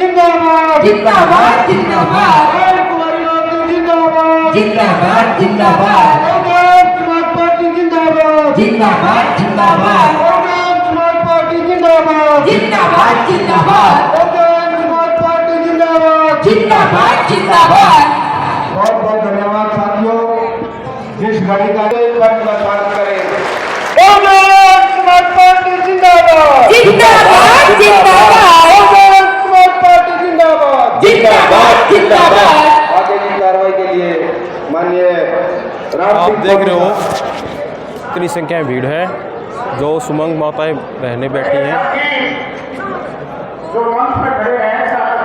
जिंदाबाद जिंदाबाद जिंदाबाद जिंदाबाद जिंदाबाद समाज पार्टी जिंदाबाद जिंदाबाद जिंदाबाद समाज पार्टी जिंदाबाद जिंदाबाद जिंदाबाद समाज पार्टी जिंदाबाद जिंदाबाद जिंदाबाद। बहुत बहुत धन्यवाद साथियों। जिस गाड़ी का स्वागत करें समाज पार्टी जिंदाबाद जिंदाबाद जिंदाबाद समाज पार्टी जिंदाबाद जिंदाबाद जिंदाबाद। आगे की कार्रवाई के लिए माननीय आप देख रहे हो इतनी संख्या में भीड़ है जो सुमंग माताएं बहनें बैठी हैं। जो मंच में खड़े हैं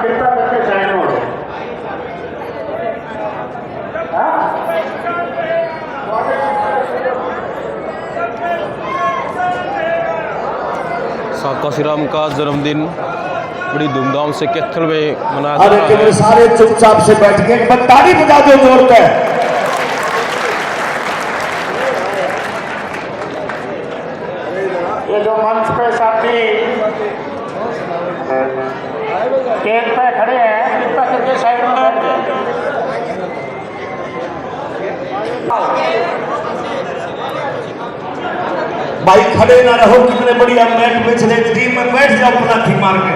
कृपया करके साइड में हो जाए। काशीराम का जन्मदिन बड़ी धूमधाम से कैथल में मनाया जा रहा है। सारे चुपचाप से बैठ के ताली बजा दो जोर पे। ये जो मंच पे साथी केक पे खड़े हैं कृपया करके साइड में बैठ जाए। भाई खड़े ना रहो, कितने बढ़िया मैच बेचने की टीम में बैठ जाओ अपना थी मार के।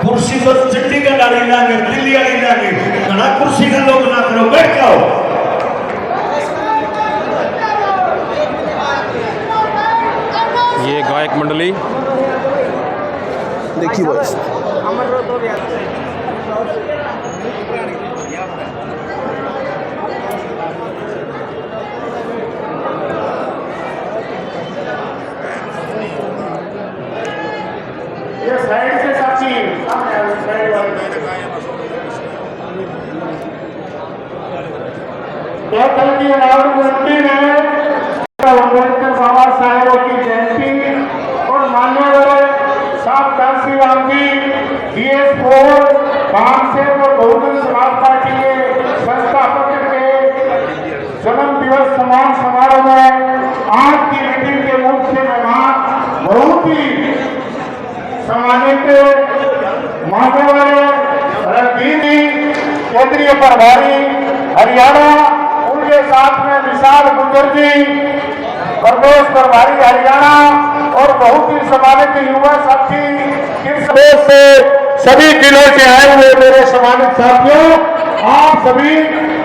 कुर्सी तो चंडीगढ़ वाली लागे, दिल्ली वाली लागे, घना कुर्सी का लोग ना करो, बैठ जाओ। ये गायक मंडली देखिए बस ये साइड से साथी सामने साइड वाले कैथल की रावलपिंडी में अम्बेडकर बाबा साहेब की जयंती और मान्यवर साहब काशीराम जी DS4 कामसेव और बहुजन समाज पार्टी के संस्थापक के जन्म दिवस सम्मान समारोह में आज की मीटिंग के मुख्य मेहमान बहुत ही सम्मानित मान्यवर रणधीर जी केंद्रीय प्रभारी हरियाणा, उनके साथ में विशाल गुर्जर जी प्रदेश प्रभारी हरियाणा और बहुत ही सम्मानित युवा साथी देश से सभी जिलों से आए हुए मेरे सम्मानित साथियों, आप सभी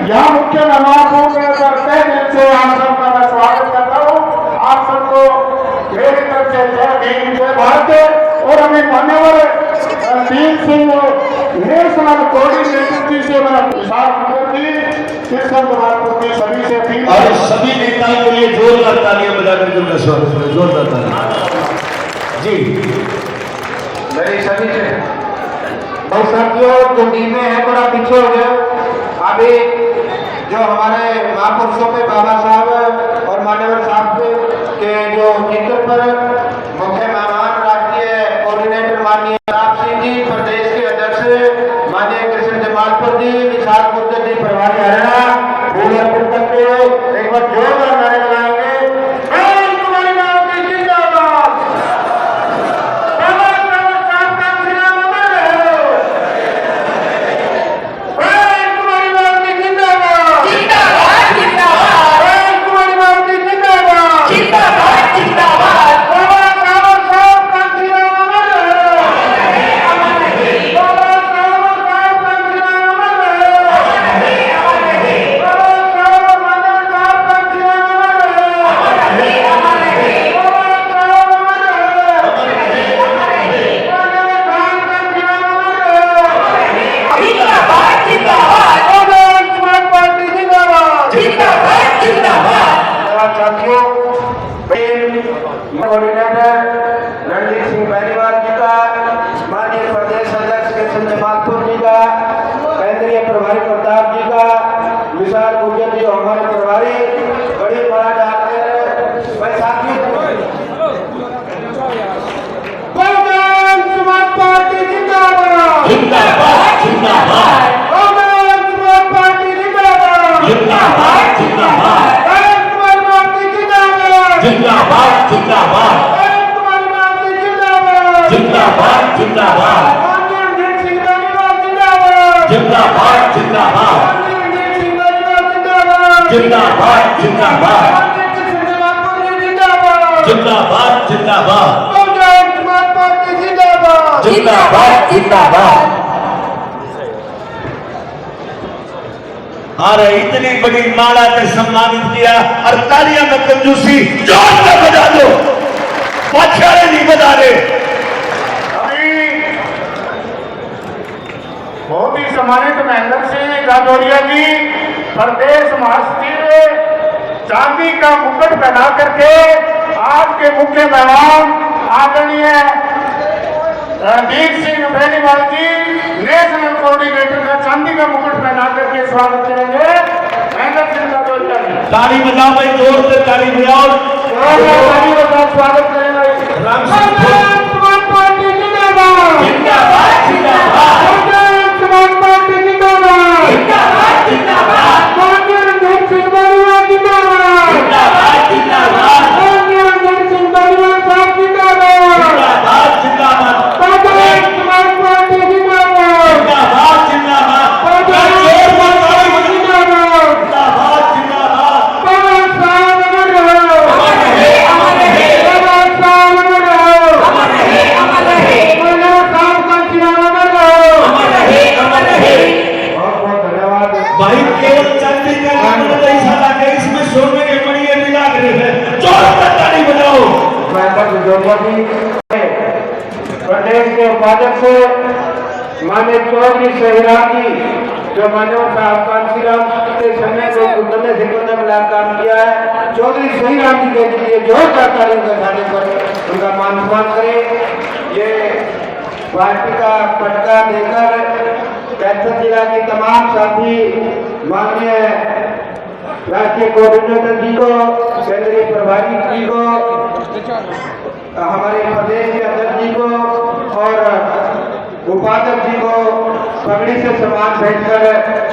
यहाँ मुख्य मेहमान को मैं करते दिल से आप सबका मैं स्वागत करता हूँ। आप सबको मेरी तरफ से जय भीम जय भारत। और अभी मान्यवर रणधीर सिंह नेशनल कोऑर्डिनेटर जी से मैं विशाल गुर्जर जी कृष्ण कुमार सभी से अपील और सभी नेताओं के लिए जोरदार तालियां बजाकर के उनका स्वागत करें। जोरदार तालियां जी मेरी सभी से। भाई साथियों जो टीमें हैं थोड़ा पीछे हो गए। अभी जो हमारे महापुरुषों के बाबा साहब और मान्यवर साहब के जो चित्र पर मुख्य मेहमान राष्ट्रीय कोऑर्डिनेटर माननीय राम सिंह जी, प्रदेश के अध्यक्ष माननीय कृष्ण जमालपुर जी, विशाल गुर्जर जी प्रभारी हरियाणा, एक बार जोरदार नारे लगाएंगे। जिंदाबाद जिंदाबाद जिंदाबाद जिंदाबाद जिंदाबाद जिंदाबाद जिंदाबाद जिंदाबाद। अरे इतनी बड़ी माला से सम्मानित किया और तालियां में कंजूसी जोर से बजा दो, पछाड़े नहीं बजा रहे। अभी बहुत ही सम्मानित महेंद्र सिंह राजौरिया जी प्रदेश महासचिव चांदी का मुकुट पहना करके आज के मुख्य मेहमान आदरणीय रणधीर सिंह बेनीवाल जी नेशनल कोऑर्डिनेटर का चांदी का मुकुट पहना करके स्वागत करेंगे महेंद्र सिंह राजौरिया जी। ताली बजाओ भाई, जोर से ताली बजाओ। ताली बजा स्वागत करेंगे। समाज पार्टी जिंदाबाद जिंदाबाद जिंदाबाद समाज पार्टी जिंदाबाद जिंदाबाद जिंदाबाद रणधीर सिंह बेनीवाल जिंदाबाद जिंदाबाद जिंदाबाद रणधीर सिंह बेनीवाल साहब जिंदाबाद जिंदाबाद जिंदाबाद समाज पार्टी जिंदाबाद जिंदाबाद जिंदाबाद जिंदाबाद जिंदाबाद। पवन साहब अमर रहो, अमर रहे अमर रहे पवन साहब अमर रहो, अमर रहे अमर रहे मनोहर साहब का चिराग अमर रहो। अमर रहे अमर रहे। बहुत बहुत धन्यवाद। भाई केवल चांदी का नाम ऐसा लगे इसमें सोने के मणियां मिला रहे हैं, जोर से ताली बजाओ। महेंद्र सिंह जी प्रदेश के उपाध्यक्ष माननीय चौधरी शहीराम जी जो मान्यवर साहब कांशीराम के समय को कुंडले से कुंडले मिला काम किया है, चौधरी शहीराम जी के लिए जोरदार तालियों के खाने पर उनका मान सम्मान करें। ये पार्टी का पटका देकर कैथल जिला के तमाम साथी माननीय राष्ट्रीय कोऑर्डिनेटर जी को, केंद्रीय प्रभारी जी को, हमारे प्रदेश के अध्यक्ष जी को और उपाध्यक्ष जी को पगड़ी से सम्मान भेंट कर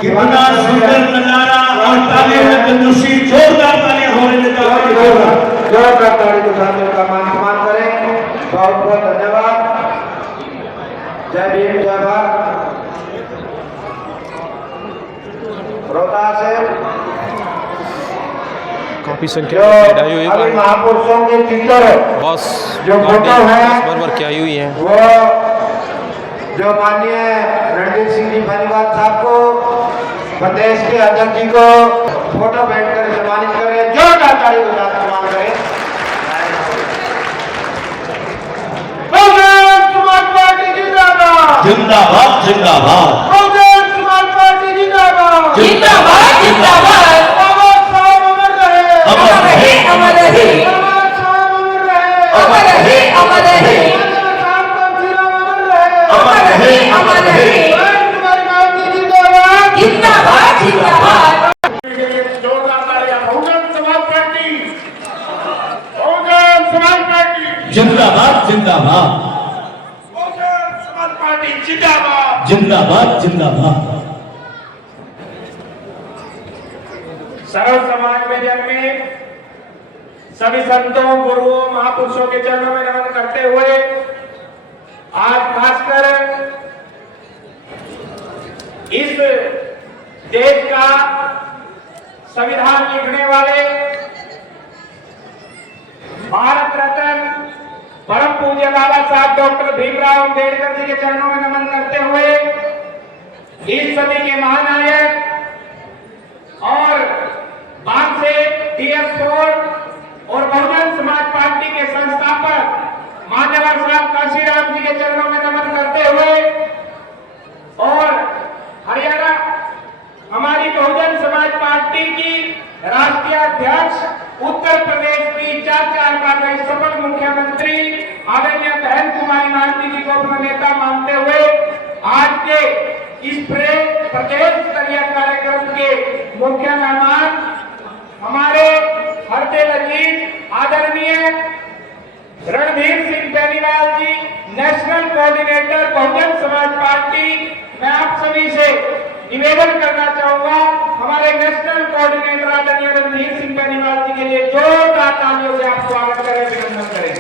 कितना सुंदर नजारा और तालियों में कंजूसी, जोरदार तालियां हो रही हैं। जोरदार ताली के साथ उनका मान सम्मान करें। बहुत बहुत धन्यवाद। जय भीम जय भारत। रोहतास से काफ़ी संख्या जो में भीड़ आई हुई अभी है। महापुरुषों के चित्र बस जो फोटो है भर भर के आई हुई हैं। वो जो माननीय रणधीर सिंह जी बेनीवाल साहब को, प्रदेश के अध्यक्ष जी को फोटो भेंट कर सम्मानित करें। जोरदार ताली के साथ सम्मान करें। बहुजन समाज पार्टी जिंदाबाद, जिंदाबाद जिंदाबाद बहुजन समाज पार्टी जिंदाबाद, जिंदाबाद जिंदाबाद। बाबा साहब अमर रहे, अमर रहे अमर रहे बाबा साहब अमर रहे, अमर रहे अमर रहे मनोहर साहब का चिराग अमर रहे, अमर रहे अमर रहे। जिंदाबाद जिंदाबाद जिंदाबाद। जोरदार तालियां। बहुजन समाज पार्टी, बहुजन समाज पार्टी, जिंदाबाद जिंदाबाद बहुजन समाज पार्टी जिंदाबाद। जिंदाबाद जिंदाबाद। सर्व समाज में जन्मे सभी संतों, गुरुओं, महापुरुषों के चरणों में नमन करते हुए आज खासकर इस देश का संविधान लिखने वाले भारत रत्न परम पूज्य बाबा साहब डॉक्टर भीमराव अंबेडकर जी के चरणों में नमन करते हुए इस सदी के महानायक और बाद से DS4 और बहुजन समाज पार्टी के संस्थापक मान्यवर साहब कांशीराम जी के चरणों में नमन करते हुए और हरियाणा हमारी बहुजन समाज पार्टी की राष्ट्रीय अध्यक्ष, उत्तर प्रदेश की 4 बार रही सफल मुख्यमंत्री आदरणीय बहन कुमारी मांझी जी को अपना नेता मानते हुए आज के इस प्रदेश स्तरीय कार्यक्रम के मुख्य मेहमान हमारे हरदिल अजीज आदरणीय रणधीर सिंह बेनीवाल जी, national coordinator Bahujan Samaj party. मैं आप सभी से निवेदन करना चाहूंगा हमारे नेशनल कोऑर्डिनेटर आदरणीय रणधीर सिंह बेनीवाल जी के लिए जोरदार तालियों से आप स्वागत करें, अभिनंदन करें।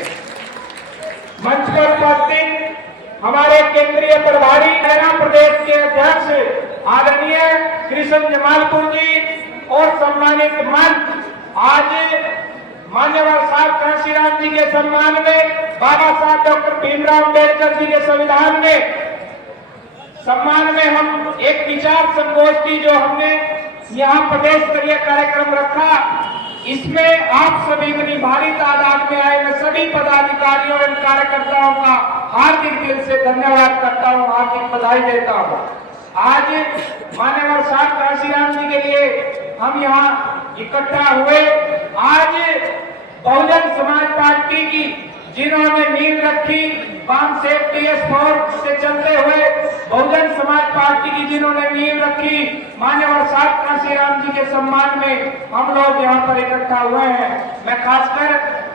मंच पर उपस्थित हमारे केंद्रीय प्रभारी हरियाणा प्रदेश के अध्यक्ष आदरणीय कृष्ण जमालपुर जी और सम्मानित मंच आज मान्यवर साहब कांशीराम जी के सम्मान में, बाबा साहब डॉक्टर भीमराव अम्बेडकर जी के संविधान में सम्मान में हम एक विचार संगोष्ठी जो हमने यहाँ प्रदेश स्तरीय कार्यक्रम रखा, इसमें आप सभी इतनी भारी तादाद में आए, मैं सभी पदाधिकारियों एवं कार्यकर्ताओं का हार्दिक दिल से धन्यवाद करता हूँ, हार्दिक बधाई देता हूँ। आज मान्यवर साहब कांशीराम जी के लिए हम यहाँ इकट्ठा हुए। आज बहुजन समाज पार्टी की जिन्होंने नींव रखी, बाम से PS4 से चलते हुए बहुजन समाज पार्टी की जिन्होंने नींव रखी, मान्यवर साहब कांशीराम जी के सम्मान में हम लोग यहाँ पर इकट्ठा हुए हैं।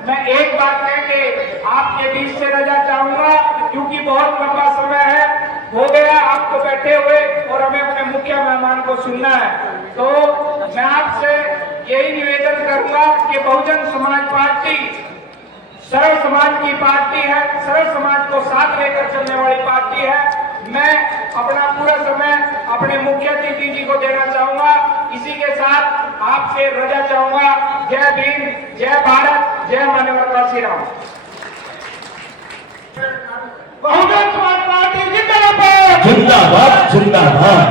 मैं एक बात कह के आपके बीच से रजा चाहूंगा, क्योंकि बहुत लंबा समय है हो गया आपको बैठे हुए और हमें अपने मुख्य मेहमान को सुनना है। तो मैं आपसे यही निवेदन करूंगा कि बहुजन समाज पार्टी सर्व समाज की पार्टी है, सर्व समाज को साथ लेकर चलने वाली पार्टी है। मैं अपना पूरा समय अपने मुख्य अतिथि जी को देना चाहूंगा। इसी के साथ आपसे रजा चाहूंगा। जय भीम, जय भारत, जय मान्यवर कांशीराम। बहुजन समाज पार्टी जिंदाबाद, जिंदाबाद जिंदाबाद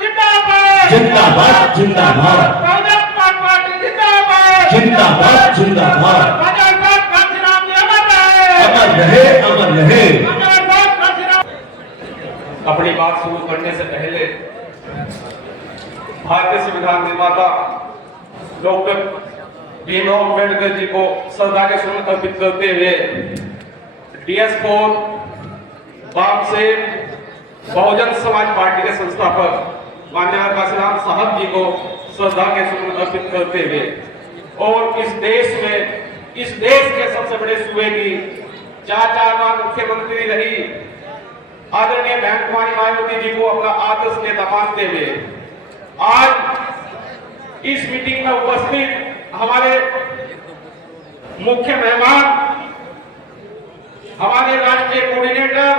जिंदाबाद, जिंदाबाद जिंदाबाद, बहुजन समाज पार्टी जिंदाबाद, जिंदाबाद जिंदाबाद, कांशीराम जी अमर रहे, अमर रहे, अमर रहे। अपनी बात शुरू करने से पहले भारतीय संविधान निर्माता डॉक्टर भीमराव अम्बेडकर जी को श्रद्धा के सुमन अर्पित करते हुए DS4 बाम से बहुजन समाज पार्टी के संस्थापक माननीय कांशीराम साहब जी को श्रद्धा के सुमन अर्पित करते हुए और इस देश के सबसे बड़े सूबे की 4 बार मुख्यमंत्री रही आदरणीय बहन कुमारी मायावती जी को अपना आदर्श नेता मानते हुए आज इस मीटिंग में उपस्थित हमारे मुख्य मेहमान, हमारे राष्ट्रीय कोऑर्डिनेटर,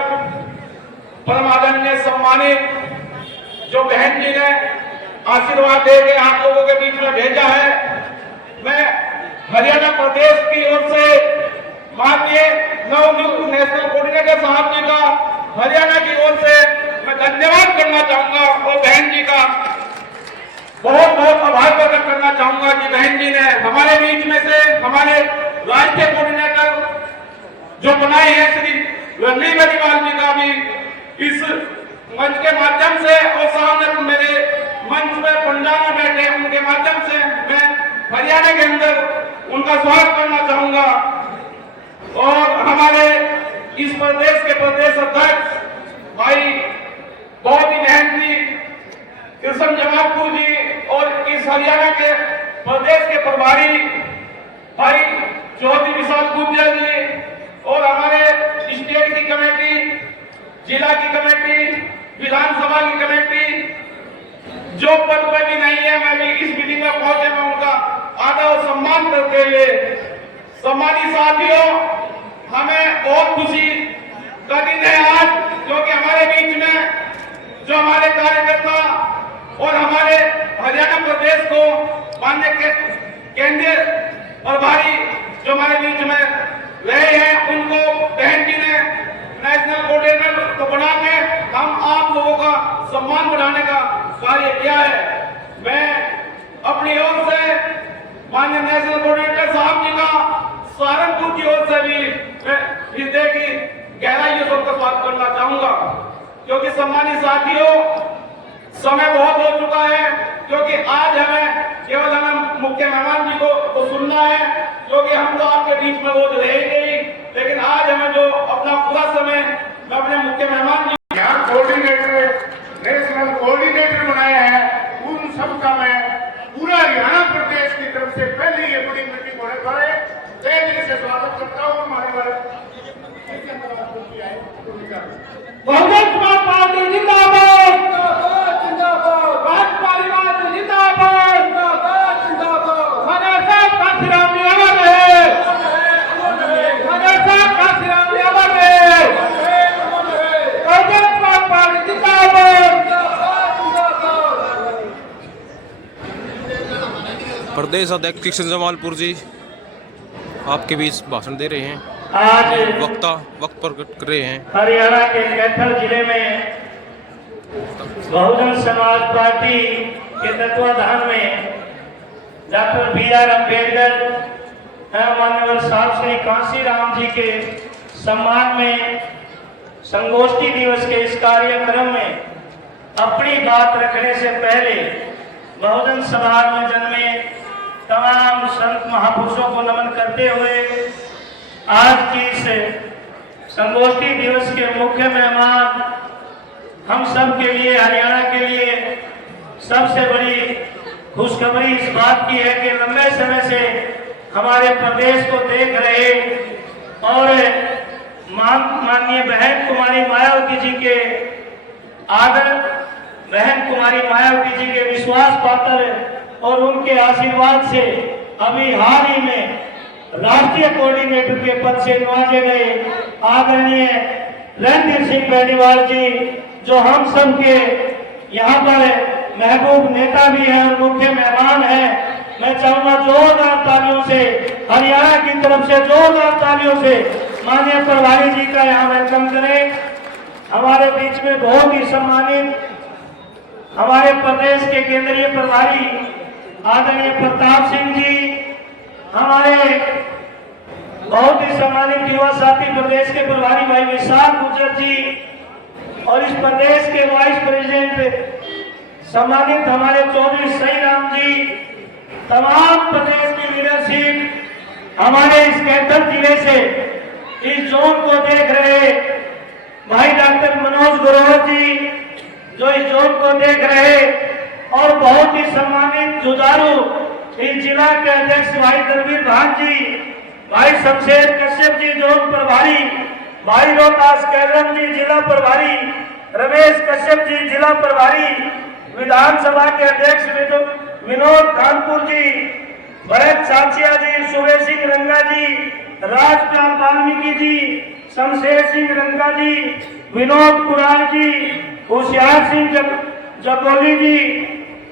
परम आदरणीय सम्मानित जो बहन जी ने आशीर्वाद दे के आप लोगों के बीच में भेजा है, मैं हरियाणा प्रदेश की ओर से माननीय नवनियुक्त नेशनल कोऑर्डिनेटर साहब जी का हरियाणा की ओर से मैं धन्यवाद करना चाहूंगा और बहन जी का बहुत बहुत आभार प्रकट करना चाहूंगा कि बहन जी ने हमारे बीच में से हमारे राष्ट्रीय कोऑर्डिनेटर जो बनाए हैं श्री रणदीप बेनीवाल जी का भी इस मंच के माध्यम से और सामने मेरे मंच में पंडाल में बैठे उनके माध्यम से मैं हरियाणा के अंदर उनका स्वागत करना चाहूंगा। और हमारे इस प्रदेश के प्रदेश अध्यक्ष भाई बहुत ही मेहनती कृष्ण जमालपुर जी और इस हरियाणा के प्रदेश के प्रभारी भाई चौधरी विशाल गुर्जर जी और हमारे स्टेट की कमेटी, जिला की कमेटी, विधानसभा की कमेटी जो पद पर भी नहीं है, मैं भी इस मीटिंग में पहुंचे, मैं उनका आदर और सम्मान करते हुए सम्मानित साथियों, हमें बहुत खुशी का दिन है आज, क्योंकि हमारे बीच में जो हमारे कार्यकर्ता और हमारे हरियाणा प्रदेश को माननीय केंद्रीय प्रभारी जो हमारे बीच में रहे हैं, उनको बहन जी ने नेशनल कोऑर्डिनेटर को बना के हम आप लोगों का सम्मान बढ़ाने का कार्य किया है। मैं अपनी ओर से माननीय नेशनल कोऑर्डिनेटर साहब जी का सहारनपुर की ओर से भी हृदय की गहराइयों से उनका स्वागत करना चाहूंगा, क्योंकि सम्मानित साथियों समय बहुत हो चुका है, क्योंकि आज हमें केवल हमें मुख्य मेहमान जी को सुनना है, क्योंकि हम तो आपके बीच में वो रहेंगे ही, लेकिन आज हमें जो अपना पूरा समय मैं अपने मुख्य मेहमान जी यहाँ कोऑर्डिनेटर, नेशनल कोऑर्डिनेटर बनाया है, उन सब का मैं पूरा हरियाणा प्रदेश की तरफ से पहले ये बड़ी मीटिंग होने पर तय दिल से स्वागत करता हूँ। बहुजन समाज पार्टी जिंदाबाद, भाजपा जिंदाबाद, हमारे साथ कांशीराम जी अमर रहे, हमारे साथ कांशीराम जी अमर रहे। प्रदेश अध्यक्ष कृष्ण जमालपुर जी आपके बीच भाषण दे रहे हैं। आज वक्ता वक्त प्रकट कर रहे हैं। हरियाणा के कैथल जिले में बहुजन समाज पार्टी के तत्वाधान में डॉक्टर बी.आर. अम्बेडकर माननीय साहब श्री कांशीराम जी के सम्मान में संगोष्ठी दिवस के इस कार्यक्रम में अपनी बात रखने से पहले बहुजन समाज में जन्मे तमाम संत महापुरुषों को नमन करते हुए आज की इस संगोष्ठी दिवस के मुख्य मेहमान हम सब के लिए, हरियाणा के लिए सबसे बड़ी खुशखबरी इस बात की है कि लंबे समय से हमारे प्रदेश को देख रहे और माननीय बहन कुमारी मायावती जी के आदर, बहन कुमारी मायावती जी के विश्वास पात्र और उनके आशीर्वाद से अभी हाल ही में राष्ट्रीय कोऑर्डिनेटर के पद से नवाजे गए आदरणीय रणधीर सिंह बेनीवाल जी, जो हम सब के यहाँ पर महबूब नेता भी हैं और मुख्य मेहमान हैं। मैं चाहूंगा जोरदार तालियों से, हरियाणा की तरफ से जोरदार तालियों से माननीय प्रभारी जी का यहाँ वेलकम करें। हमारे बीच में बहुत ही सम्मानित हमारे प्रदेश के केंद्रीय प्रभारी आदरणीय प्रताप सिंह जी, हमारे बहुत ही सम्मानित युवा साथी प्रदेश के प्रभारी भाई विशाल गुर्जर जी और इस प्रदेश के वाइस प्रेसिडेंट सम्मानित हमारे चौधरी सही राम जी, तमाम प्रदेश की लीडरशिप, हमारे इस कैथल जिले से इस जोन को देख रहे भाई डॉक्टर मनोज ग्रोवर जी, जो इस जोन को देख रहे और बहुत ही सम्मानित जुझारू इस जिला के अध्यक्ष भाई दलवीर भान जी, भाई शमशेर कश्यप जी जोन प्रभारी, भाई रोहतास कैरम जी जिला प्रभारी, रमेश कश्यप जी जिला प्रभारी, विधानसभा के अध्यक्ष विनोद कानपुर जी, भरत साचिया जी, सुबेश सिंह रंगा जी, राजपाल वाल्मीकि जी, शमशेर सिंह रंगा जी, विनोद कुरार जी, होशियार सिंह जगोली जी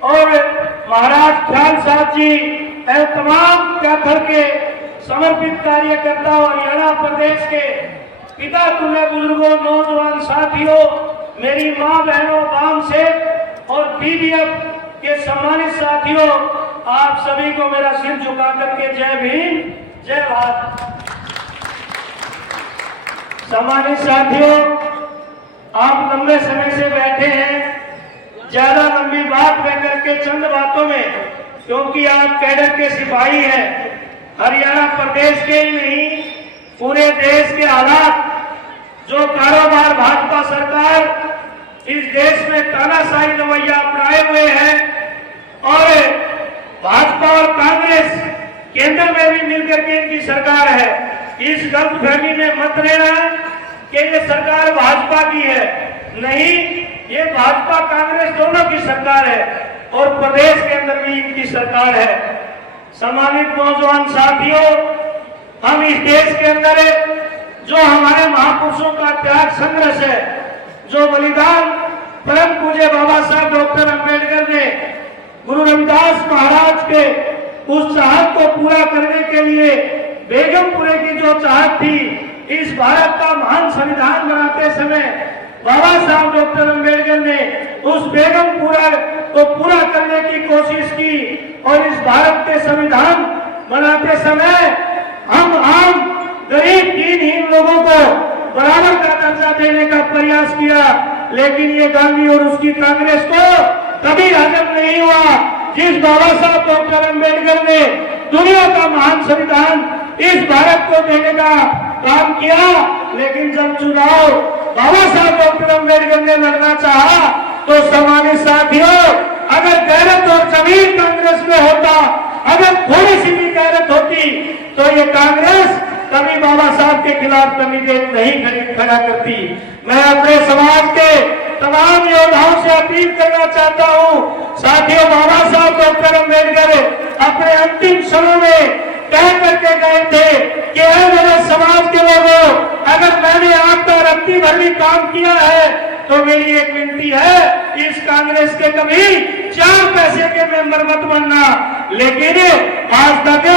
और महाराज ख्याल साहब जी एवं तमाम कैथल के समर्पित कार्यकर्ता और हरियाणा प्रदेश के पिता तुल्य बुजुर्गों, नौजवान साथियों, मेरी माँ बहनों, गांव से और बीडीएफ के सम्मानित साथियों, आप सभी को मेरा सिर झुका करके जय भीम, जय भारत। सम्मानित साथियों, आप लंबे समय से बैठे हैं, ज्यादा लंबी बात न करके चंद बातों में, क्योंकि आप कैडर के सिपाही हैं, हरियाणा प्रदेश के ही नहीं पूरे देश के हालात, जो कारोबार भाजपा सरकार इस देश में तानाशाही रवैया अपनाए हुए हैं और भाजपा और कांग्रेस केंद्र में भी मिलकर के इनकी सरकार है। इस गलतफहमी में मत रहना कि ये सरकार भाजपा की है, नहीं, ये भाजपा कांग्रेस दोनों की सरकार है और प्रदेश के अंदर भी इनकी सरकार है। सम्मानित नौजवान साथियों, हम इस देश के अंदर जो हमारे महापुरुषों का त्याग संघर्ष है, जो बलिदान परम पूज्य बाबा साहब डॉक्टर अम्बेडकर ने गुरु रविदास महाराज के उस चाहत को पूरा करने के लिए बेगमपुरे की जो चाहत थी, इस भारत का महान संविधान बनाते समय बाबा साहब डॉक्टर अम्बेडकर ने उस बेगमपुरा को पूरा करने की कोशिश की और इस भारत के संविधान बनाते समय हम आम गरीब दीनहीन लोगों को बराबर का दर्जा देने का प्रयास किया, लेकिन ये गांधी और उसकी कांग्रेस को कभी हजम नहीं हुआ। जिस बाबा साहब डॉक्टर अम्बेडकर ने दुनिया का महान संविधान इस भारत को देने का काम किया, लेकिन जब चुनाव बाबा साहब डॉक्टर अम्बेडकर ने लड़ना चाहा तो सम्मानित साथियों, अगर गैरत और जमीन कांग्रेस में होता, अगर थोड़ी सी भी गैरत होती तो ये कांग्रेस कभी बाबा साहब के खिलाफ कैंडिडेट नहीं खड़ा करती। मैं अपने समाज के तमाम योद्धाओं से अपील करना चाहता हूं, साथियों, बाबा साहब डॉक्टर अम्बेडकर अपने अंतिम क्षणों में कह करके गए थे कि मेरे समाज के लोगों, अगर मैंने आपका रत्ती भर भी काम किया है तो मेरी एक विनती है, इस कांग्रेस के कभी 4 पैसे के मेंबर मत बनना। लेकिन आज तक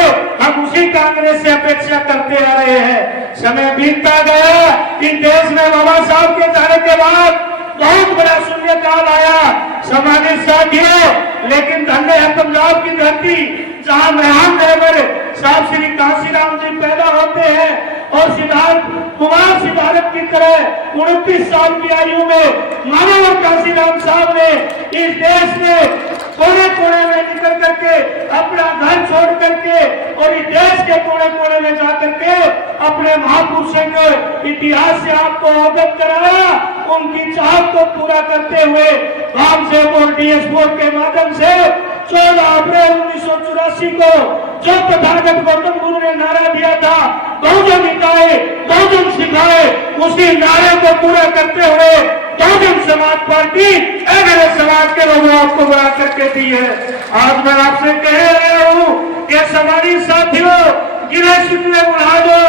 हम उसी कांग्रेस से अपेक्षा करते आ रहे हैं। समय बीतता गया, इन देश में बाबा साहब के जाने के बाद बहुत बड़ा शून्यकाल आया समाजिक साथियों। लेकिन धन्य है पंजाब की धरती, जहां महान रहबर साहब श्री कांशीराम जी पैदा होते हैं और सिद्धार्थ कुमार सिद्धार्थ की तरह 29 साल की आयु में मानव कांशीराम साहब ने इस देश में कोने कोने में निकल करके अपना घर छोड़ करके और इस देश के कोने कोने में जाकर के अपने महापुरुषों के इतिहास से आपको अवगत कराया। उनकी चाहत को पूरा करते हुए वामसेव और डीएसपोर्ट के माध्यम से 14 अप्रैल 1984 को जो तथागत गौतम बुद्ध ने नारा दिया था, बहुजन हिताए बहुजन सिखाए, उसी नारे को पूरा करते हुए बहुजन समाज पार्टी मेरे समाज के लोगों को बना करके दी है। आज मैं आपसे कह रहा हूँ कि समाजी साथियों, गिरे शिकवे बढ़ा दो,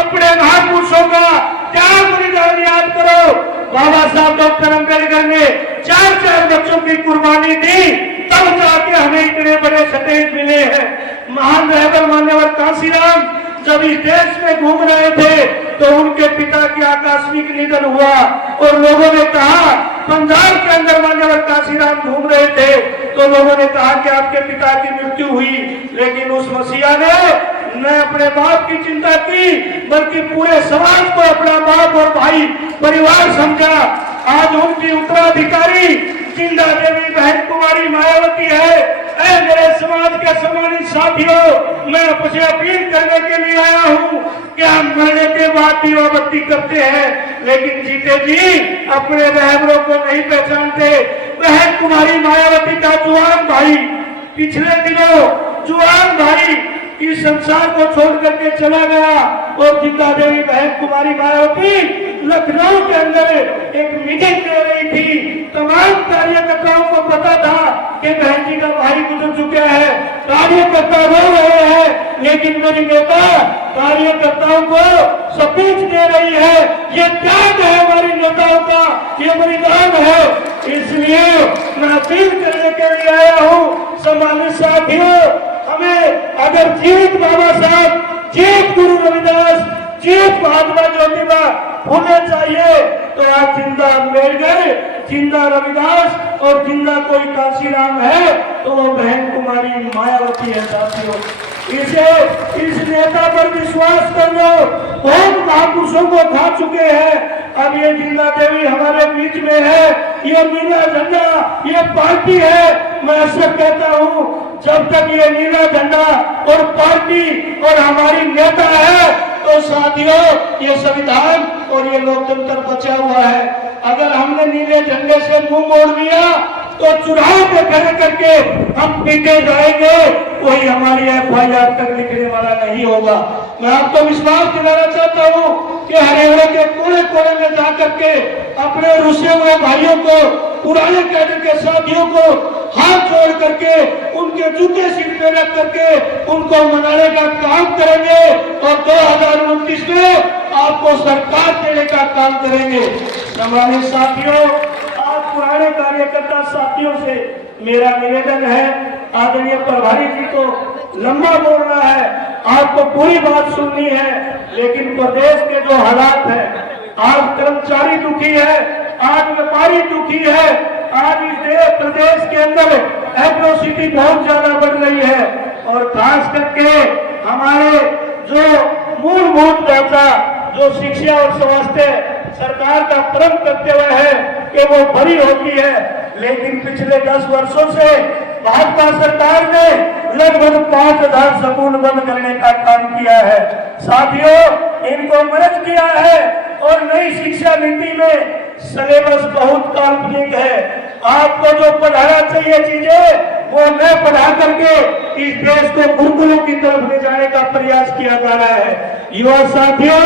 अपने महापुरुषों का त्याग बलिदान याद करो। बाबा साहब डॉक्टर अम्बेडकर ने 4 बच्चों की कुर्बानी दी, तब जाके हमें इतने बड़े सतेज मिले हैं। महान रहबर मान्यवर कांशीराम जब इस देश में घूम रहे थे तो उनके पिता की आकस्मिक निधन हुआ और लोगों ने कहा, पंजाब के अंदर मान्यवर कांशीराम घूम रहे थे तो लोगों ने कहा कि आपके पिता की मृत्यु हुई। लेकिन उस मसीहा ने न अपने बाप की चिंता की बल्कि पूरे समाज को अपना बाप और भाई परिवार समझा। आज उनकी उत्तराधिकारी जिंदा देवी बहन कुमारी मायावती है। ऐ मेरे समाज के सम्मानित साथियों, मैं आपसे अपील करने के लिए आया हूँ कि हम मरने के बाद दीवाबत्ती करते हैं लेकिन जीते जी अपने रहबरों को नहीं पहचानते। बहन कुमारी मायावती का जुआन भाई पिछले दिनों जुआन भाई इस संसार को छोड़ करके चला गया और जिंदा देवी बहन कुमारी मायावती लखनऊ के अंदर एक मीटिंग दे रही थी। तमाम कार्यकर्ताओं को पता था कि बहन जी का भाई गुजर चुका है, कार्यकर्ता रो रहे हैं, लेकिन मेरी नेता कार्यकर्ताओं को स्पीच दे रही है। ये त्याग है हमारी नेताओं का, ये बलिदान है। इसलिए मैं अपील करने के लिए आया हूँ सम्मानित साथियों, हमें अगर जीवित बाबा साहब, जीवित गुरु रविदास, जीवित महात्मा ज्योतिबा होने चाहिए तो आज जिंदा अम्बेडकर, जिंदा रविदास और जिंदा कोई कांशीराम है तो वो बहन कुमारी मायावती है। साथियों, इस नेता पर विश्वास कर लो, बहुत महापुरुषों को खा चुके हैं। अब ये जिंदा देवी हमारे बीच में है, ये नीला झंडा, ये पार्टी है। मैं सब कहता हूँ जब तक ये नीला झंडा और पार्टी और हमारी नेता है तो साथियों ये संविधान और ये लोकतंत्र बचा हुआ है। अगर हमने नीले झंडे से मुंह मोड़ लिया तो चुनाव पे खड़े करके हम पीटे जाएंगे, कोई हमारी FIR तक लिखने वाला नहीं होगा। मैं आपको विश्वास दिलाना चाहता हूँ कि हरियाणा के कोने कोने में जाकर के अपने रुसे हुए भाइयों को, पुराने कैडर के साथियों को हाथ जोड़ करके उनके जूते सिर पे रख करके उनको मनाने का काम करेंगे और 2029 में आपको सरकार देने का काम करेंगे। सम्मानित साथियों, आज पुराने कार्यकर्ता साथियों से मेरा निवेदन है, आदरणीय प्रभारी जी को लंबा बोलना है, आपको पूरी बात सुननी है, लेकिन प्रदेश के जो हालात है, आज कर्मचारी दुखी है, आज व्यापारी दुखी है, आज इस प्रदेश के अंदर एट्रोसिटी बहुत ज्यादा बढ़ रही है और खास करके हमारे जो मूलभूत ढांचा जो शिक्षा और स्वास्थ्य सरकार का प्रण करते हुए है कि वो भरी होती है, लेकिन पिछले 10 वर्षों से भाजपा सरकार ने लगभग 5000 स्कूल बंद करने का काम किया है। साथियों, इनको मदद किया है और नई शिक्षा नीति में सिलेबस बहुत काल्पनिक है। आपको जो पढ़ाना चाहिए चीजें वो न पढ़ा करके इस देश को गुरुकुलों की तरफ ले जाने का प्रयास किया जा रहा है। युवा साथियों,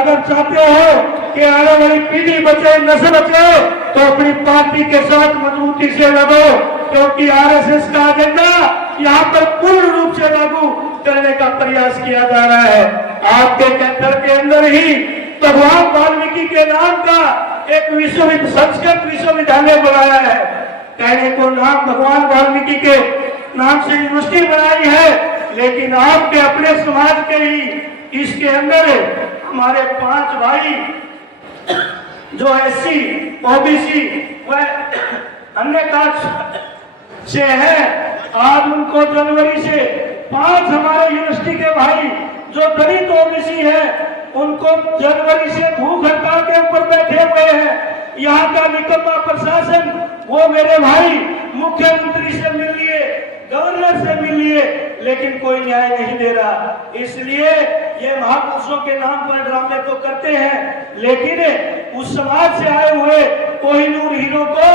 अगर चाहते हो कि आने वाली पीढ़ी बचे, नस्ल बचे, तो अपनी पार्टी के साथ मजबूती से लगो, क्योंकि RSS का एजेंडा यहाँ पर पूर्ण रूप से लागू करने का प्रयास किया जा रहा है। आपके कैंसर के अंदर ही भगवान वाल्मीकि के नाम का एक संस्कृत विश्वविद्यालय बनाया है। कहने को नाम भगवान वाल्मीकि के नाम से यूनिवर्सिटी बनाई है, लेकिन आपके अपने समाज के ही इसके अंदर हमारे 5 भाई जो SC, OBC व अन्य कास्ट से है, आज उनको जनवरी से 5 हमारे यूनिवर्सिटी के भाई जो दलित OBC है, उनको जनवरी से भूख हड़ताल के ऊपर बैठे हुए हैं। यहाँ का निकम्मा प्रशासन, वो मेरे भाई मुख्यमंत्री से मिल लिए, गवर्नर से मिल लिए, लेकिन कोई न्याय नहीं दे रहा। इसलिए ये महापुरुषों के नाम पर ड्रामे तो करते हैं, लेकिन उस समाज से आए हुए कोहिनूर हीरो को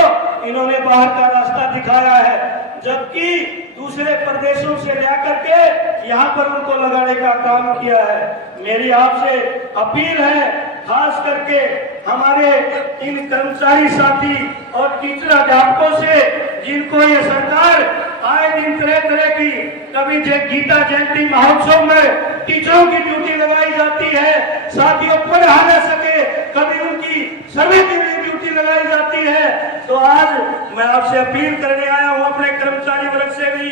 इन्होंने बाहर का रास्ता दिखाया है, जबकि दूसरे प्रदेशों से ला करके यहाँ पर उनको लगाने का काम किया है। मेरी आपसे अपील है, खास करके हमारे इन कर्मचारी साथी और टीचर अध्यापकों से, जिनको ये सरकार आए दिन तरह तरह की, कभी गीता जयंती महोत्सव में टीचरों की ड्यूटी लगाई जाती है, साथियों पढ़ा न सके, कभी उनकी सर्वे की भी ड्यूटी लगाई जाती है। तो आज मैं आपसे अपील करने आया हूं अपने कर्मचारी वर्ग से भी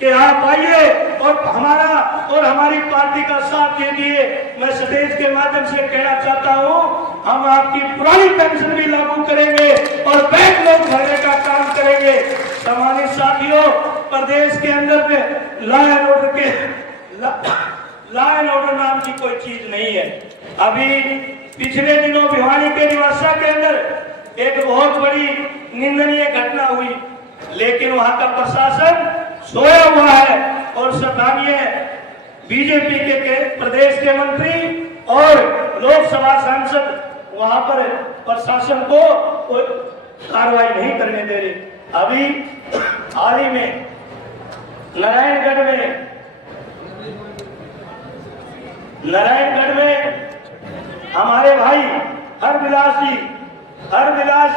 कि आप आइए और हमारा और हमारी पार्टी का साथ दीजिए। मैं स्टेज के माध्यम से कहना चाहता हूं, हम आपकी पुरानी पेंशन भी लागू करेंगे और बैकलॉग भरने का काम करेंगे। सम्मानित साथियों, प्रदेश के अंदर में लॉ एंड ऑर्डर नाम की कोई चीज नहीं है। अभी पिछले दिनों भिवानी के निवासा के अंदर एक बहुत बड़ी निंदनीय घटना हुई, लेकिन वहां का प्रशासन सोया हुआ है और स्थानीय बीजेपी के प्रदेश के मंत्री और लोकसभा सांसद वहां पर प्रशासन को कार्रवाई नहीं करने दे रहे। अभी हाल ही में नारायणगढ़ में हमारे भाई हरविलास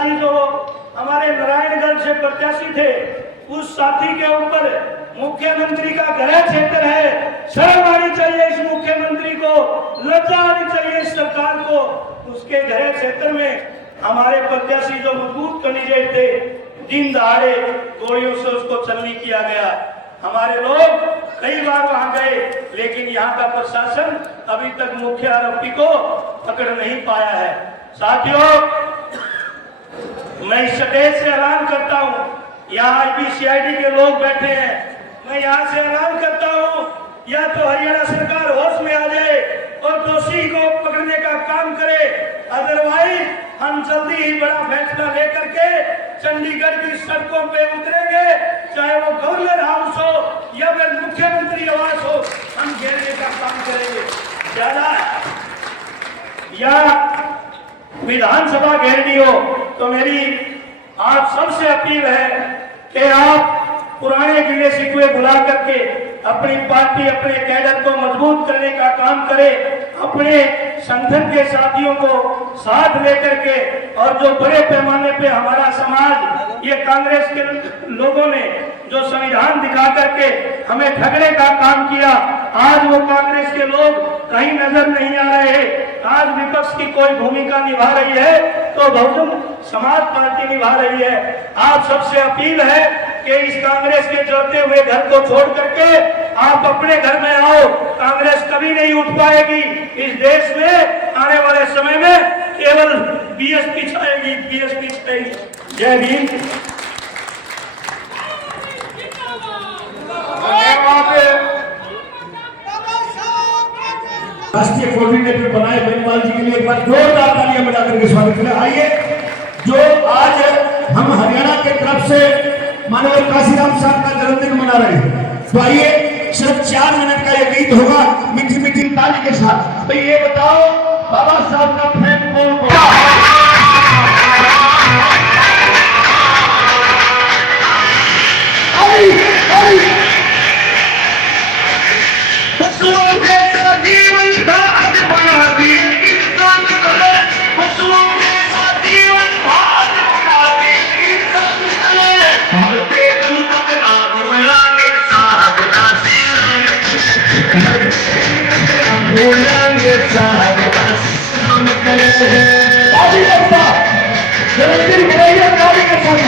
जी जो हमारे नारायणगढ़ से प्रत्याशी थे, उस साथी के ऊपर मुख्यमंत्री का गृह क्षेत्र है। शर्म आनी चाहिए इस मुख्यमंत्री को, लज्जा आनी चाहिए इस सरकार को। उसके गृह क्षेत्र में हमारे प्रत्याशी जो मजबूत कैंडिडेट थे, दिन दहाड़े गोलियों से उसको छलनी किया गया। हमारे लोग कई बार वहां गए, लेकिन यहाँ का प्रशासन अभी तक मुख्य आरोपी को पकड़ नहीं पाया है। साथियों, मैं इस स्टेज से ऐलान करता हूँ, यहाँ IBCID के लोग बैठे हैं, मैं यहाँ से ऐलान करता हूँ, या तो हरियाणा सरकार होश में आ जाए और दोषी को पकड़ने का काम करे, अदरवाइज हम जल्दी ही बड़ा फैसला लेकर के चंडीगढ़ की सड़कों पे उतरेंगे, चाहे वो गवर्नर हाउस हो या फिर मुख्यमंत्री आवास हो, हम घेरने का काम करेंगे। ज्यादा या विधानसभा घेरनी हो तो मेरी आप सबसे अपील है कि आप पुराने गिले शिकवे भुला करके अपनी पार्टी, अपने कैडर को मजबूत करने का काम करें, अपने संगठन के साथियों को साथ लेकर के, और जो बड़े पैमाने पे हमारा समाज, ये कांग्रेस के लोगों ने जो संविधान दिखा करके हमें ठगने का काम किया, आज वो कांग्रेस के लोग कहीं नजर नहीं आ रहे। आज विपक्ष की कोई भूमिका निभा रही है तो बहुजन समाज पार्टी निभा रही है। आप सबसे अपील है कि इस कांग्रेस के जलते हुए घर को छोड़ करके आप अपने घर में आओ। कांग्रेस कभी नहीं उठ पाएगी इस देश में। आने वाले समय में केवल बीएसपी छाएगी, बीएसपी छाएगी। जय हिंद। राष्ट्रीय कोऑर्डिनेटर बनाए बेनीवाल जी के लिए एक बार जोरदार तालियां बजा करके स्वागत करें। आइए, जो आज हम हरियाणा के तरफ से माननीय काशीराम साहब का जन्मदिन मना रहे हैं, तो आइए सिर्फ 4 मिनट का ये गीत होगा मीठी मीठी ताली के साथ। तो ये बताओ, बाबा साहब का फैन कौन कौन? जन्मदिन मनाइए ताली के साथ,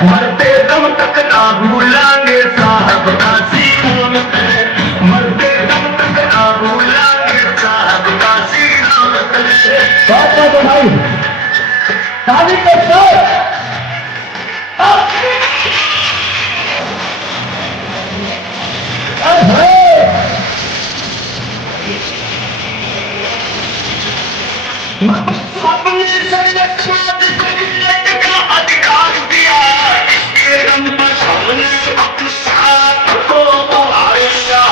मरते दम तक ना भूलांगे साहब का सीनाम करे, मरते दम तक ना भूलांगे साहब का सीनाम करे। बात तो भाई ताली के साथ अपने संरक्षण का अधिकार दिया, इसके दम पर हमने अपने हाथ को उभारेगा,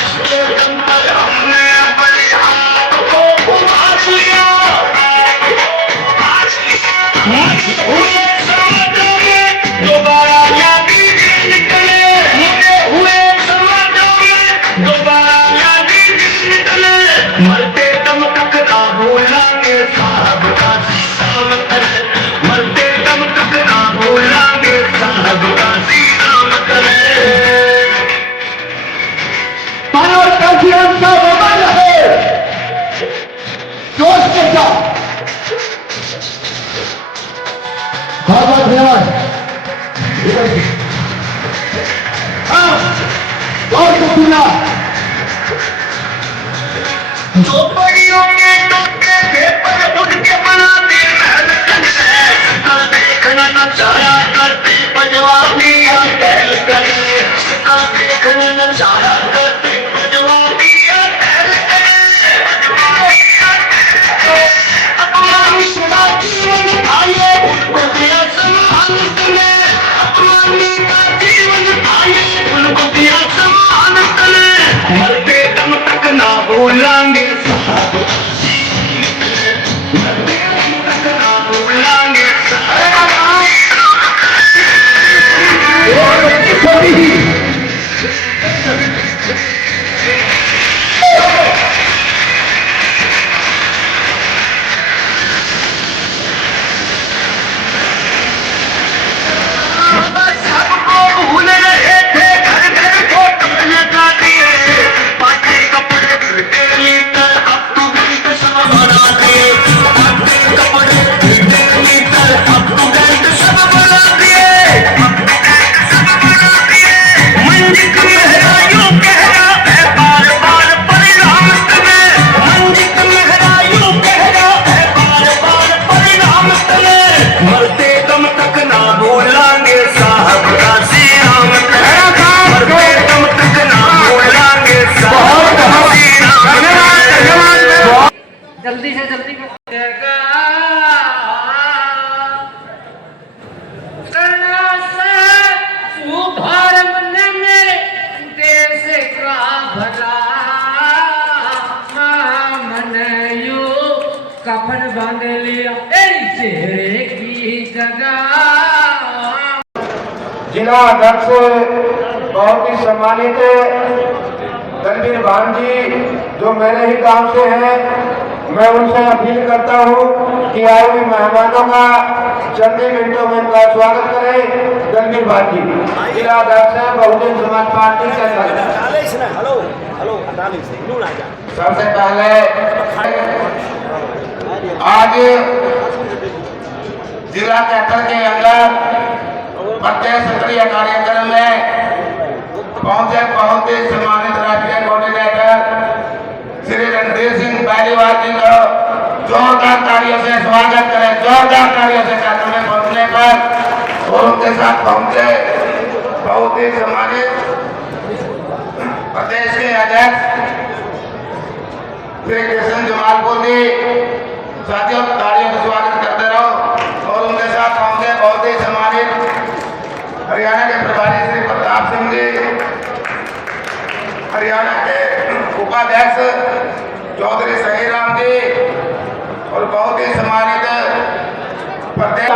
इसके दम पर हमने अपने हाथ को उभार लिया। हुए समाजों में दोबारा यादी निकले, हुए समाजों में दोबारा यादी निकले, मरते दम तक ना भूलांगे साहब का सीनाम करे, मरते दम तक ना भूलांगे साहब का सीनाम करे। और काशिराम साहब अमर रहे जोश के साथ। बहुत बहुत धन्यवाद। और तो सुना झोपड़ियों के टूटे पेपर उठ के बनाते महल है, कल देखना न चाहा करती बजवानियां टहल करे, कल देखना न चाहा करती बजवानियां टहल करे, बजवानियां टहल करे। अपमानी का जीवन आइए उनको दिया सम्मान करे, अपमानी का जीवन आइए उनको दिया सम्मान करे, मरते दम तक ना भूलांगे साहब का सीनाम करे, मरते दम तक ना भूलांगे साहब का सीनाम करे। सबको भूल रहे थे, घर घर को कपड़े का दिए, पाटे कपड़े फिरते लीटर, अब तो बेल्ट सब बना दिए, पाटे कपड़े फिरते लीटर, अब तो बेल्ट सब बना दिए, अब तो बेल्ट सब बना दिए। मंजिल मेहरा यूं कह रहा है बार बार परिणाम तुम्हें, मंजिल मेहरा यूं कह रहा है बार बार परिणाम तुम्हें, मरते दम तक ना भूलांगे साहब का सीनाम करे, मरते दम तक ना भूलांगे साहब का सीनाम करे। जल्दी से जल्दी सुधार मन मेरे देश का भला, मन यू कफन बांध लिया चेहरे की जगह। जिला अध्यक्ष बहुत ही सम्मानित रणवीर भान जी जो मेरे ही गांव से हैं, मैं उनसे अपील करता हूं कि आए हुए मेहमानों का चंद ही मिनटों में इनका स्वागत करें। रणवीर भान जी जिला अध्यक्ष है बहुजन समाज पार्टी के सबसे पहले आज जिला कैथल के अंदर प्रत्येक सक्रिय कार्यक्रम में पहुंचे बहुत ही सम्मानित राष्ट्रीय कोऑर्डिनेटर श्री रणधीर सिंह पालीवाल जी को जोरदार तालियों से स्वागत करें, जोरदार तालियों से कैथल में पहुंचने पर। और उनके साथ पहुंचे बहुत ही सम्मानित प्रदेश के अध्यक्ष श्री कृष्ण जमालपुर जी, साथियों तालियों से स्वागत करते रहो। और उनके साथ पहुंचे बहुत ही सम्मानित हरियाणा के प्रभारी श्री प्रताप सिंह जी, हरियाणा के उपाध्यक्ष चौधरी सही राम जी, और बहुत ही सम्मानित प्रदेश।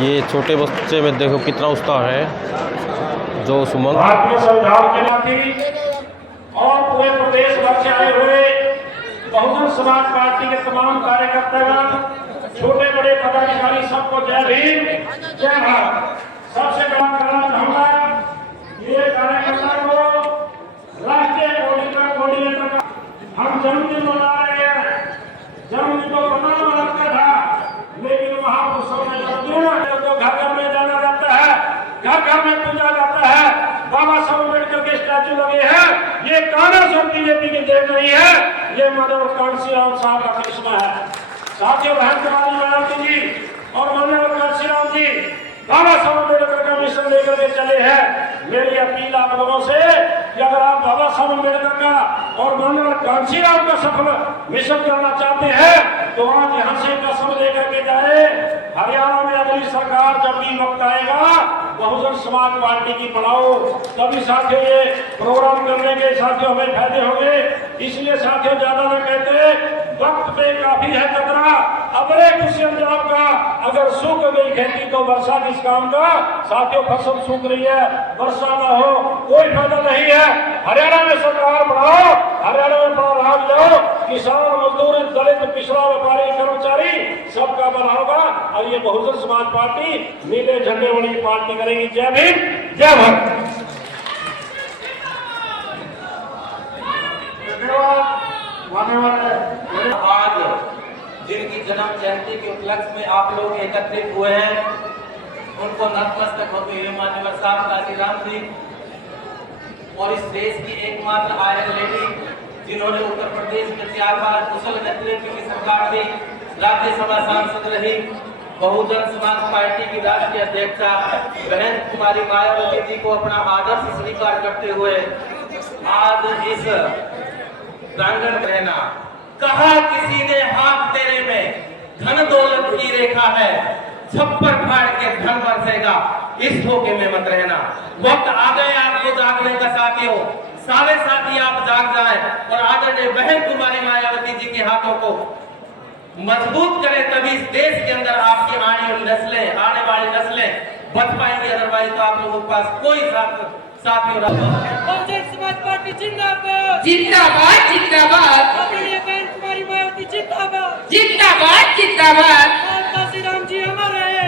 ये छोटे बच्चे में देखो कितना उत्साह है। जो सुमंग भारतीय संविधान के नाते और पूरे प्रदेश भर से आए हुए बहुजन समाज पार्टी के तमाम कार्यकर्तागण, छोटे बड़े पदाधिकारी सबको जय भीम, जय भारत। सबसे बड़ा करना चाहूंगा ये कार्यकर्ता को राष्ट्रीय कोऑर्डिनेटर का हम जन्मदिन मना रहे हैं। जन्मदिन तो मनाना लगता था, लेकिन महापुरुषों ने जन्मदिन तो घर घर में जाना जाता है, घर घर में पूजा जाता है, बाबा साहब अम्बेडकर के स्टैचू लगे हैं। ये कांग्रेस और बीजेपी की देन नहीं है, ये मानव कांशीराम साहब का करिश्मा है। साथियों, बहन कुमारी मायावती जी और मानव कांशीराम जी बाबा साहब अम्बेडकर का मिशन लेकर के चले हैं। मेरी अपील आप लोगों से कि अगर आप बाबा साहब अम्बेडकर का और मानव कांशीराम का सफल मिशन करना चाहते हैं तो आज यहाँ से कसम लेकर के जाए, हरियाणा में अगली सरकार जब भी वक्त आएगा बहुजन समाज पार्टी की बनाओ। तभी साथियों ये प्रोग्राम करने के साथियों हमें फायदे होंगे। इसलिए साथियों ज्यादा न कहते, वक्त पे काफी है कतरा, अबरे कुछ अंजाम का, अगर सूख गई खेती तो वर्षा किस काम का। साथियों फसल सूख रही है, वर्षा ना हो कोई फायदा नहीं है। हरियाणा में सरकार बनाओ, हरियाणा में बड़ा लाभ लो, किसान मजदूर दलित पिछड़ा व्यापारी कर्मचारी सबका बना होगा। और ये बहुजन समाज पार्टी नीले झंडे वाली पार्टी करेगी। जय भीम, जय भारत। आज जिनकी जन्म जयंती के उपलक्ष्य में आप लोग एकत्रित हुए हैं, उनको नतमस्तक होते हुए मान्यवर साहब काशीराम जी और इस देश की एकमात्र आयरन लेडी जिन्होंने उत्तर प्रदेश में 4 बार कुशल नेतृत्व की सरकार दी, राज्यसभा सांसद रही, बहुजन समाज पार्टी की राष्ट्रीय अध्यक्षा बहन कुमारी मायावती जी को अपना आदर्श स्वीकार करते हुए आज इस प्रांगण में रहना। कहा किसी ने हाथ तेरे में धन दौलत की रेखा है, छप्पर फाड़ के धन बरसेगा, इस धोखे में मत रहना। वक्त आ गए आपको जागने का साथियों, सारे साथी आप जाग जाएं और आदरणीय बहन कुमारी मायावती जी के हाथों को मजबूत करें, तभी इस देश के अंदर आपकी आने वाली नस्लें बच पाएंगी। अदरवाइज तो आप लोगों के पास कोई साथियों बहुजन समाज पार्टी जिंदाबाद, जिंदाबाद जिंदाबाद, आदरणीय बहन कुमारी मायावती जिंदाबाद, जिंदाबाद जिंदाबाद। काशीराम जी अमर रहे।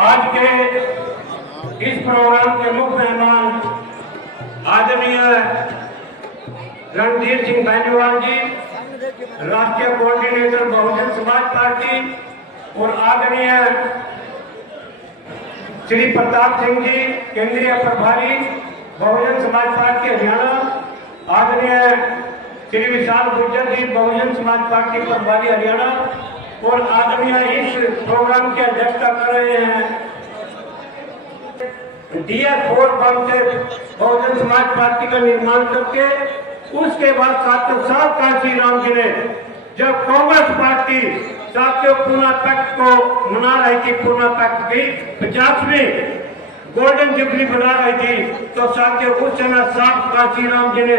आज के इस प्रोग्राम के मुख्य मेहमान आदरणीय रणधीर सिंह बेनीवाल जी, राष्ट्रीय कोऑर्डिनेटर बहुजन समाज पार्टी, और आदरणीय श्री प्रताप सिंह जी, केंद्रीय प्रभारी बहुजन समाज पार्टी हरियाणा, आदरणीय श्री विशाल गुर्जर जी, बहुजन समाज पार्टी प्रभारी हरियाणा, और आदरणीय इस प्रोग्राम की अध्यक्षता कर रहे हैं DS4 पंप से बहुजन समाज पार्टी का निर्माण करके उसके बाद साथ काशीराम जी ने जब कांग्रेस पार्टी साथियों पूना पैक्ट को मना रही थी, पूना पैक्ट की 50वीं गोल्डन जुबली बना रही थी, तो साथियों उस समय साथ काशीराम जी ने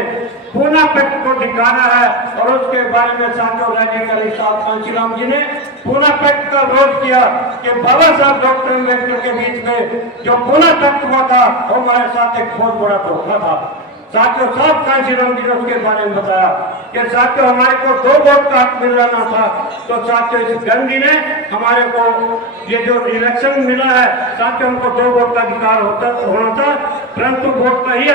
पूना पैक्ट को धिकारा है और उसके बारे में साथियों रैली करी। साथ काशीराम जी ने पूना पैक्ट का विरोध किया कि बाबा साहब डॉक्टर अम्बेडकर के बीच में जो पूना पैक्ट हुआ था वो हमारे साथ एक बहुत बड़ा धोखा था। साथियों साहब काशीराम जी ने उसके बारे में बताया कि साथियों हमारे को 2 वोट का हक मिल रहा था, तो साथियों इस गांधी ने हमारे को ये जो इलेक्शन मिला है साथियों हमको 2 वोट का अधिकार होना था, परंतु वोट का ही